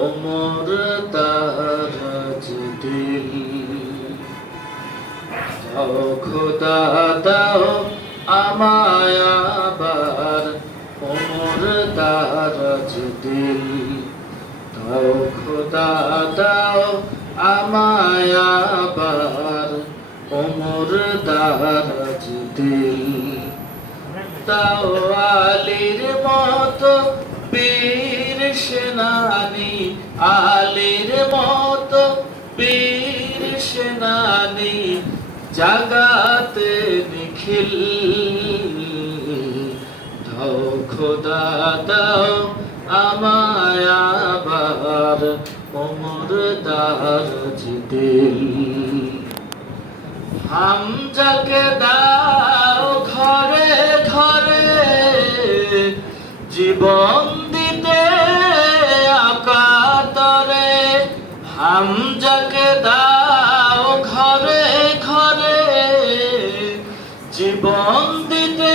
ওমর দারাজ দিল দাও খোদা, দাও আমায়াবার ওমর দারাজ দিল দাও খোদা, দাও আমায়াবার ওমর দারাজ দিল দাও আলীর মতো বীর সেনানি, আলীর মতো বীর সেনানি, জাগাতে নিখিল। দাও খোদা দাও আমায় আবার ওমর দারাজ দিল দাও ঘরে জীবন দিতে আকাতরে হামজাকে দাও ঘরে ঘরে। জীবন দিতে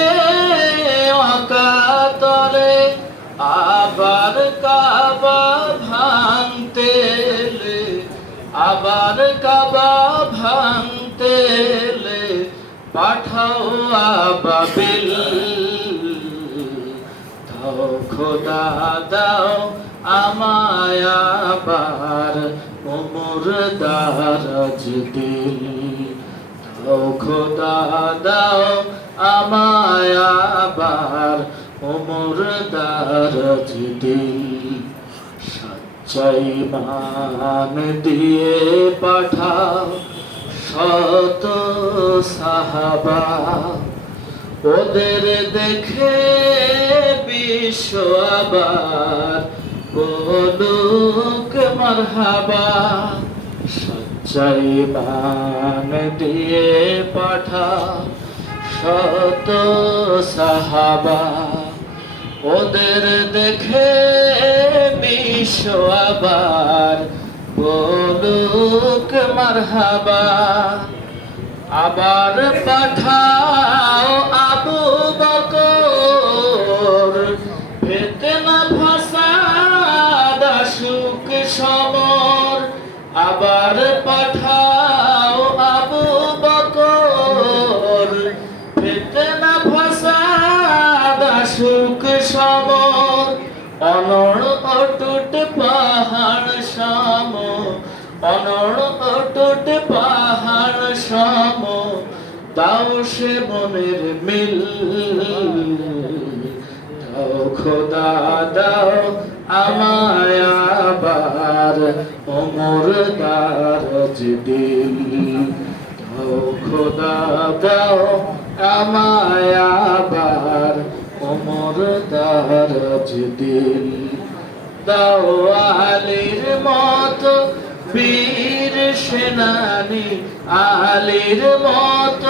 অকাতরে আবার কাবা ভাঙতে আবার কাবা ভাঙতে পাঠাও আবাবিল খোদা দাও আমায় ওমর দারাজ দিল। দাও খোদা দাও আমায় ওমর দারাজ দিল। সচ্চাই মান দিয়ে পাঠাও শত সাহাবা। ওদের দেখে বিশ্ব আবার বলুক মারহাবা, সচ্চাই মান দিয়ে পাঠা শত সাহাবা। ওদের দেখে বিশ্ব আবার বলুক মারহাবা। আবার পাঠাও আবার পাঠাও আবু বকর। ফেতনা, ফাসাদ, সুখ সমর অনড় অটুট পাহাড় সম অনড় অটুট পাহাড় সম দাও সে মনের মিল, দাও খোদা, দাও আমায় দারজ দিল দাও খোদা, দাও আমায় আবার ওমর দারজ দিল দাও আলীর মতো বীর সেনানি, আলীর মত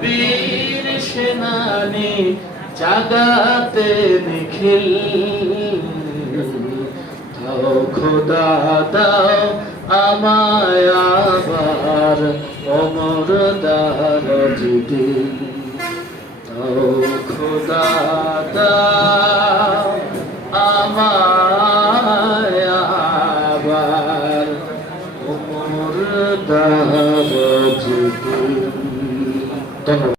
বীর সেনানি, জাগাতে নিখিল। দাও, খোদা দাও আমায় আবার অমর দার জীবন দাও, খোদা দাও আমায় আবার অমর দার জীবন